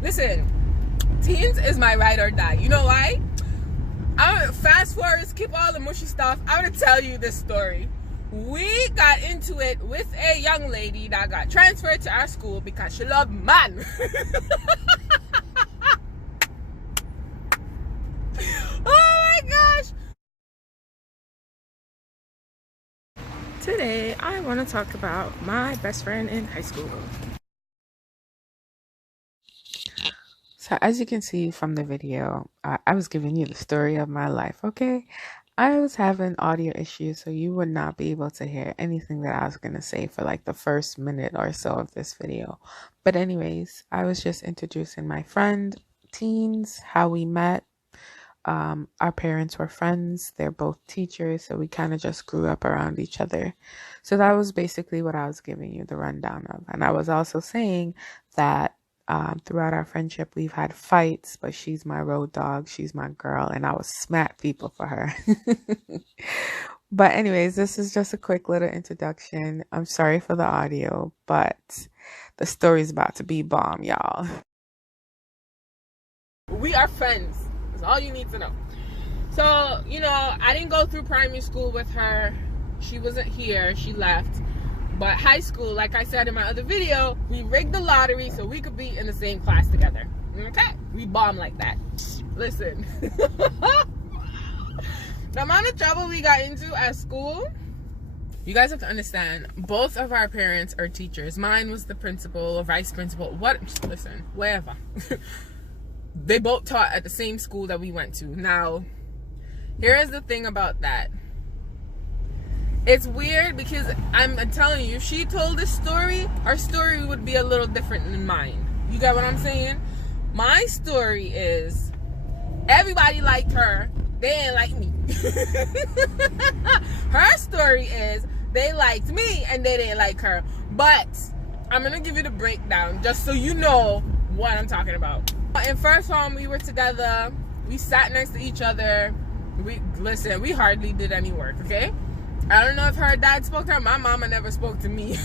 Listen, teens is my ride or die. You know why? I'm fast forward, skip all the mushy stuff. I'm gonna tell you this story. We got into it with a young lady that got transferred to our school because she loved man. Oh my gosh. Today I want to talk about my best friend in high school. So as you can see from the video, I was giving you the story of my life, okay? I was having audio issues, so you would not be able to hear anything that I was going to say for like the first minute or so of this video. But anyways, I was just introducing my friend, Teens, how we met. Our parents were friends. They're both teachers, so we kind of just grew up around each other. So that was basically what I was giving you the rundown of. And I was also saying that throughout our friendship, we've had fights, but she's my road dog. She's my girl, and I would smack people for her. But anyways, this is just a quick little introduction. I'm sorry for the audio, but the story's about to be bomb, y'all. We are friends. That's all you need to know. So, you know, I didn't go through primary school with her. She wasn't here. She left. But high school, like I said in my other video, we rigged the lottery so we could be in the same class together. Okay? We bomb like that. Listen. The amount of trouble we got into at school, you guys have to understand, both of our parents are teachers. Mine was the principal or vice principal. Listen, wherever. They both taught at the same school that we went to. Now, here is the thing about that. It's weird because I'm telling you, if she told this story, her story would be a little different than mine. You get what I'm saying? My story is everybody liked her. They didn't like me. Her story is they liked me and they didn't like her. But I'm going to give you the breakdown just so you know what I'm talking about. In first form, we were together. We sat next to each other. We hardly did any work, okay? I don't know if her dad spoke to her. My mama never spoke to me.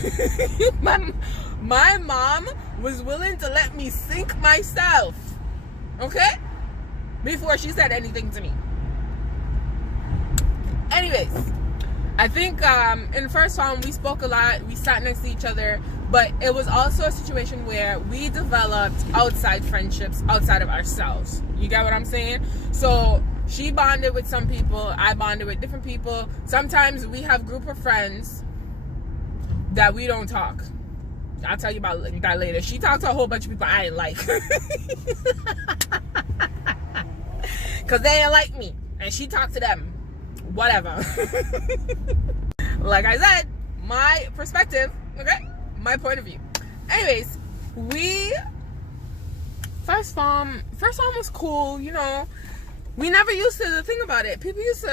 My mom was willing to let me sink myself, okay? Before she said anything to me. Anyways, I think in first form, we spoke a lot. We sat next to each other. But it was also a situation where we developed outside friendships outside of ourselves. You get what I'm saying? So she bonded with some people. I bonded with different people. Sometimes we have a group of friends that we don't talk. I'll tell you about that later. She talked to a whole bunch of people I didn't like. Because they didn't like me. And she talked to them. Whatever. Like I said, my perspective, okay? My point of view. Anyways, first form was cool, you know. We never used to, the thing about it, people used to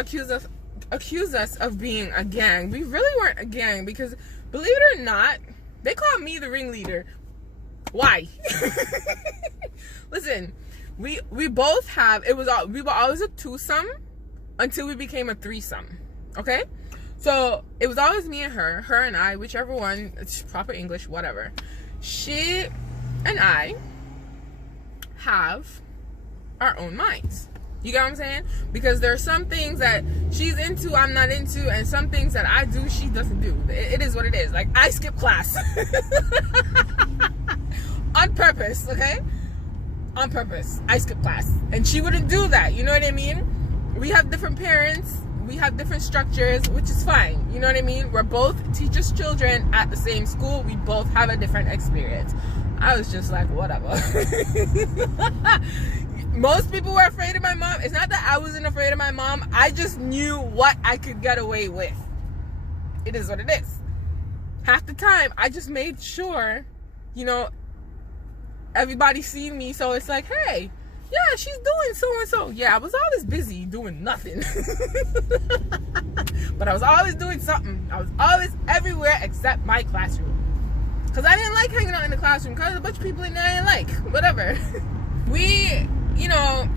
accuse us of being a gang. We really weren't a gang because, believe it or not, they called me the ringleader. Why? Listen, we both have, we were always a twosome until we became a threesome. Okay? So it was always me and her and I, whichever one, it's proper English, whatever. She and I have our own minds. You get what I'm saying? Because there are some things that she's into, I'm not into, and some things that I do, she doesn't do. It is what it is. Like, I skip class. On purpose, okay? On purpose. I skip class. And she wouldn't do that, you know what I mean? We have different parents. We have different structures, which is fine. You know what I mean? We're both teachers' children at the same school. We both have a different experience. I was just like, whatever. Most people were afraid of my mom. It's not that I wasn't afraid of my mom. I just knew what I could get away with. It is what it is. Half the time, I just made sure, you know, everybody seen me. So it's like, hey, yeah, she's doing so and so. Yeah, I was always busy doing nothing. But I was always doing something. I was always everywhere except my classroom. Because I didn't like hanging out in the classroom. Because there's a bunch of people in there I didn't like. Whatever. You know,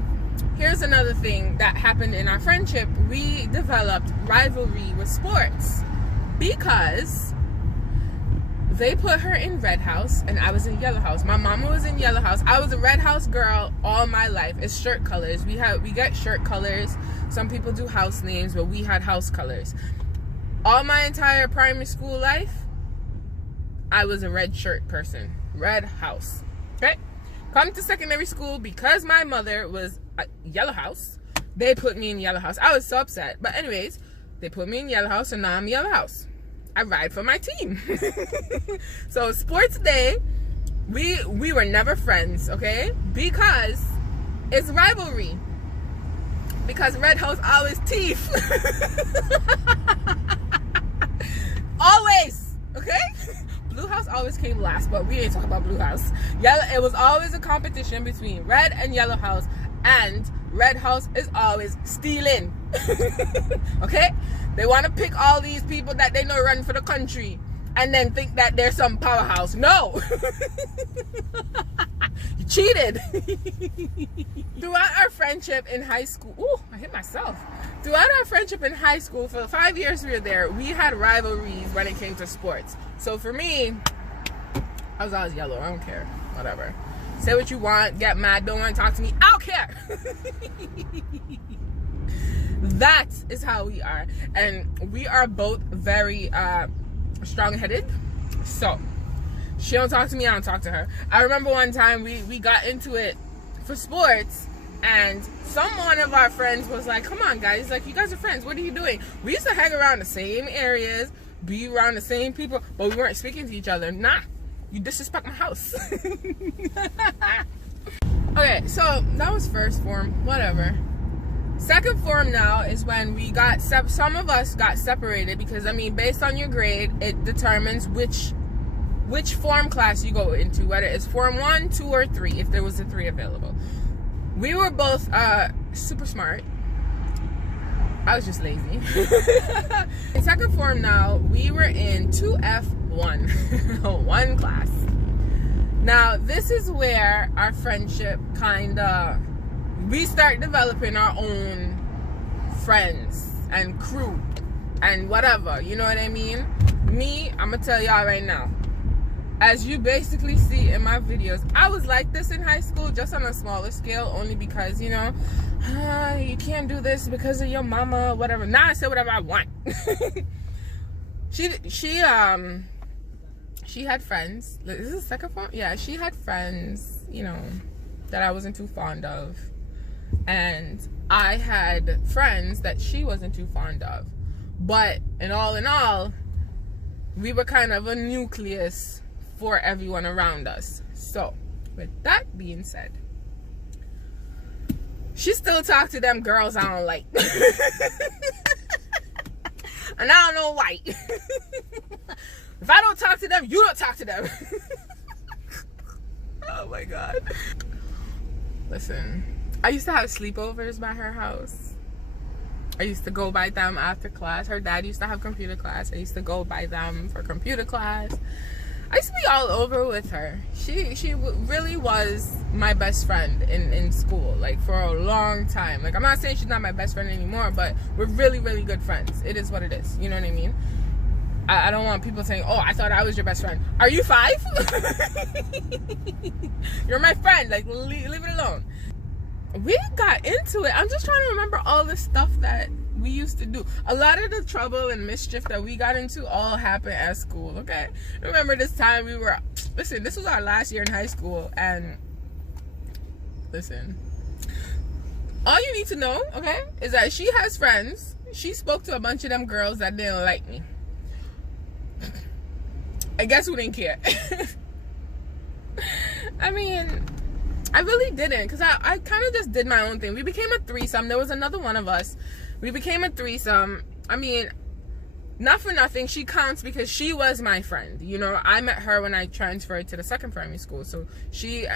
here's another thing that happened in our friendship. We developed rivalry with sports. Because they put her in red house and I was in yellow house. My mama was in yellow house. I was a red house girl all my life. It's shirt colors. We get shirt colors. Some people do house names, but we had house colors. All my entire primary school life, I was a red shirt person. Red house. Okay? Come to secondary school, because my mother was a yellow house, they put me in yellow house. I was so upset. But anyways, they put me in yellow house, and now I'm yellow house. I ride for my team. So sports day, we were never friends, okay? Because it's rivalry. Because red house always teeth. Always, okay? Blue house always came last, but we ain't talking about blue house. Yellow, it was always a competition between red and yellow house, and red house is always stealing. Okay? They want to pick all these people that they know run for the country and then think that they're some powerhouse. No. You cheated. Throughout our friendship in high school, ooh, I hit myself. Throughout our friendship in high school, for the 5 years we were there, we had rivalries when it came to sports. So for me, I was always yellow. I don't care. Whatever. Say what you want. Get mad. Don't want to talk to me. I don't care. That is how we are. And we are both very strong-headed. So she don't talk to me, I don't talk to her. I remember one time we got into it for sports, and one of our friends was like, come on guys, like, you guys are friends, what are you doing? We used to hang around the same areas, be around the same people, but we weren't speaking to each other. Nah, you disrespect my house. Okay, so that was first form, whatever. Second form now is when we got some of us got separated, because I mean, based on your grade, it determines which form class you go into, whether it's form 1, 2, or 3, if there was a 3 available. We were both super smart. I was just lazy. In second form now, we were in 2F1, one class. Now, this is where our friendship we start developing our own friends and crew and whatever, you know what I mean? Me, I'm gonna tell y'all right now, as you basically see in my videos, I was like this in high school, just on a smaller scale, only because, you know, you can't do this because of your mama, whatever. Now I say whatever I want. She had friends. Is this the second form? Yeah, she had friends, you know, that I wasn't too fond of. And I had friends that she wasn't too fond of. But in all, we were kind of a nucleus for everyone around us. So, with that being said, she still talks to them girls I don't like. And I don't know why. If I don't talk to them, you don't talk to them. Oh my God. Listen, I used to have sleepovers by her house. I used to go by them after class. Her dad used to have computer class. I used to go by them for computer class. I used to be all over with her. She really was my best friend in school, like, for a long time. Like, I'm not saying she's not my best friend anymore, but we're really, really good friends. It is what it is. You know what I mean? I don't want people saying, oh, I thought I was your best friend. Are you 5? You're my friend. Like, leave it alone. We got into it. I'm just trying to remember all the stuff that we used to do. A lot of the trouble and mischief that we got into all happened at school, okay? Remember this time listen, this was our last year in high school, and listen, all you need to know, okay, is that she has friends. She spoke to a bunch of them girls that didn't like me. I guess who didn't care? I mean, I really didn't, because I kind of just did my own thing. We became a threesome. There was another one of us. We became a threesome. I mean, not for nothing, she counts because she was my friend. You know, I met her when I transferred to the second primary school. So she,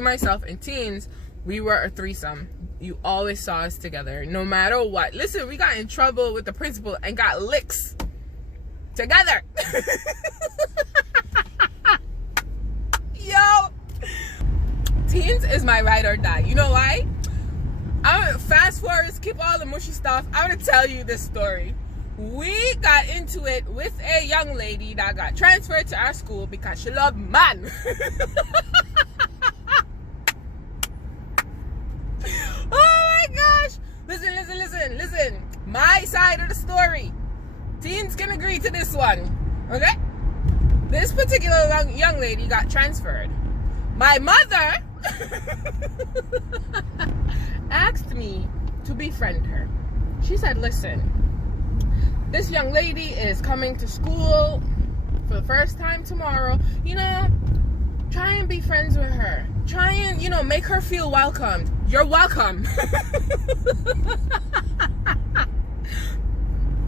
myself, and teens, we were a threesome. You always saw us together, no matter what. Listen, we got in trouble with the principal and got licks together. Yo, teens is my ride or die. You know why? I'm gonna fast forward, skip all the mushy stuff. I'm gonna tell you this story. we got into it with a young lady that got transferred to our school because she loved man. Oh my gosh. Listen. My side of the story. Teens can agree to this one. Okay? This particular young lady got transferred. My mother asked me to befriend her. She said, listen, this young lady is coming to school for the first time tomorrow. You know, try and be friends with her. Try and, you know, make her feel welcomed. You're welcome.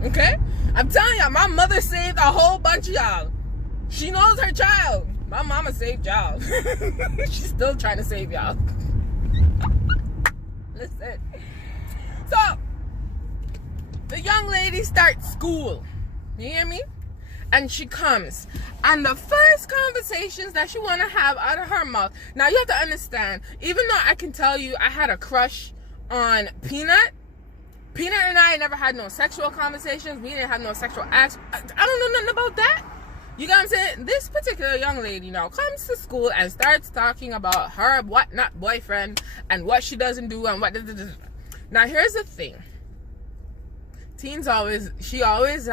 Okay? I'm telling y'all, my mother saved a whole bunch of y'all. She knows her child. My mama saved y'all. She's still trying to save y'all. Listen. So, the young lady starts school. You hear me? And she comes. And the first conversations that she want to have out of her mouth. Now, you have to understand, even though I can tell you I had a crush on Peanut and I never had no sexual conversations. We didn't have no sexual acts. I don't know nothing about that. You got what I'm saying? This particular young lady now comes to school and starts talking about her whatnot boyfriend and what she doesn't do and what. Now, here's the thing. She always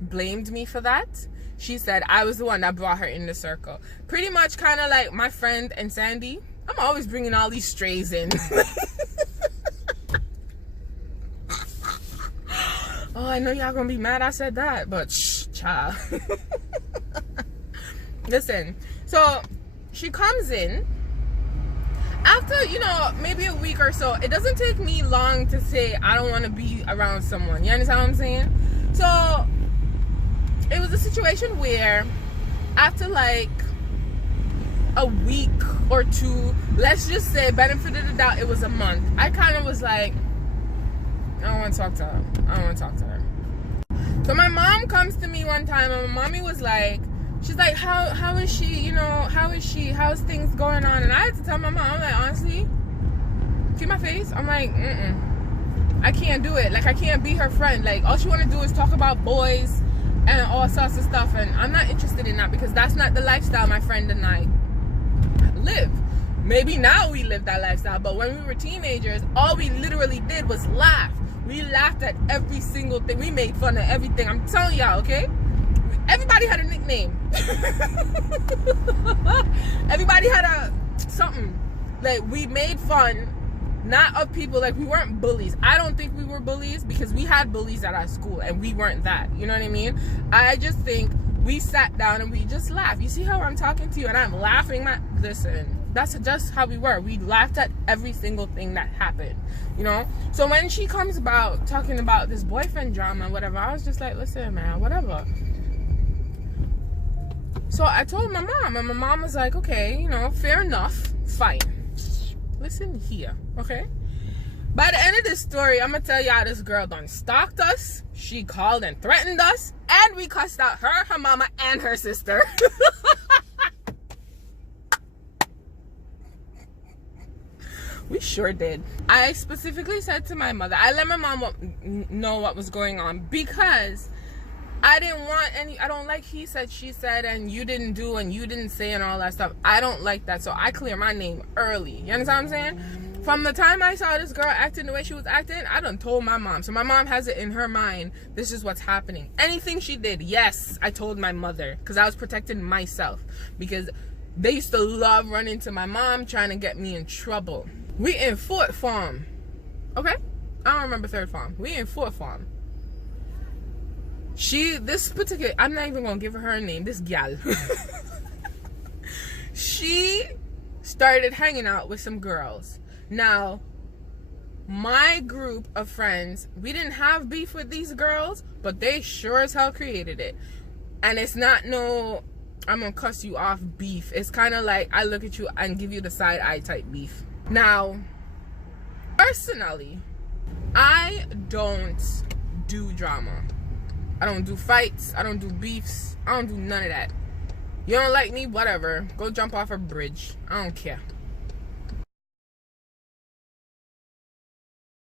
blamed me for that. She said I was the one that brought her in the circle. Pretty much kind of like my friend and Sandy. I'm always bringing all these strays in. Oh, I know y'all gonna be mad I said that, but shh, child. Listen, so she comes in. After, you know, maybe a week or so, it doesn't take me long to say I don't want to be around someone. You understand what I'm saying? So, it was a situation where after like a week or two, let's just say, benefit of the doubt, it was a month, I kind of was like, I don't want to talk to her. So my mom comes to me one time and my mommy was like, she's like, how is she, you know, how's things going on? And I had to tell my mom, I'm like, honestly, see my face? I'm like, I can't do it. Like, I can't be her friend. Like, all she want to do is talk about boys and all sorts of stuff. And I'm not interested in that because that's not the lifestyle my friend and I live. Maybe now we live that lifestyle, but when we were teenagers, all we literally did was laugh. We laughed at every single thing. We made fun of everything. I'm telling y'all, okay? Everybody had a nickname. Everybody had something. Like, we made fun, not of people. Like, we weren't bullies. I don't think we were bullies because we had bullies at our school and we weren't that. You know what I mean? I just think we sat down and we just laughed. You see how I'm talking to you and I'm laughing? Listen, that's just how we were. We laughed at every single thing that happened, you know? So when she comes about talking about this boyfriend drama and whatever, I was just like, listen, man, whatever. So I told my mom, and my mom was like, okay, you know, fair enough, fine. Listen here, okay? By the end of this story, I'm gonna tell y'all this girl done stalked us. She called and threatened us, and we cussed out her mama, and her sister. We sure did. I specifically said to my mother, I let my mom know what was going on because I didn't want I don't like he said, she said, and you didn't do, and you didn't say, and all that stuff. I don't like that, so I clear my name early. You understand what I'm saying? From the time I saw this girl acting the way she was acting, I done told my mom. So my mom has it in her mind, this is what's happening. Anything she did, yes, I told my mother, because I was protecting myself. Because they used to love running to my mom, trying to get me in trouble. We in fourth form, okay? I don't remember third form. We in fourth form. This particular, I'm not even gonna give her a name, this gal. She started hanging out with some girls. Now, my group of friends, we didn't have beef with these girls, but they sure as hell created it. And it's not no, I'm gonna cuss you off beef. It's kind of like, I look at you and give you the side eye type beef. Now, personally, I don't do drama. I don't do fights. I don't do beefs. I don't do none of that. You don't like me? Whatever. Go jump off a bridge. I don't care.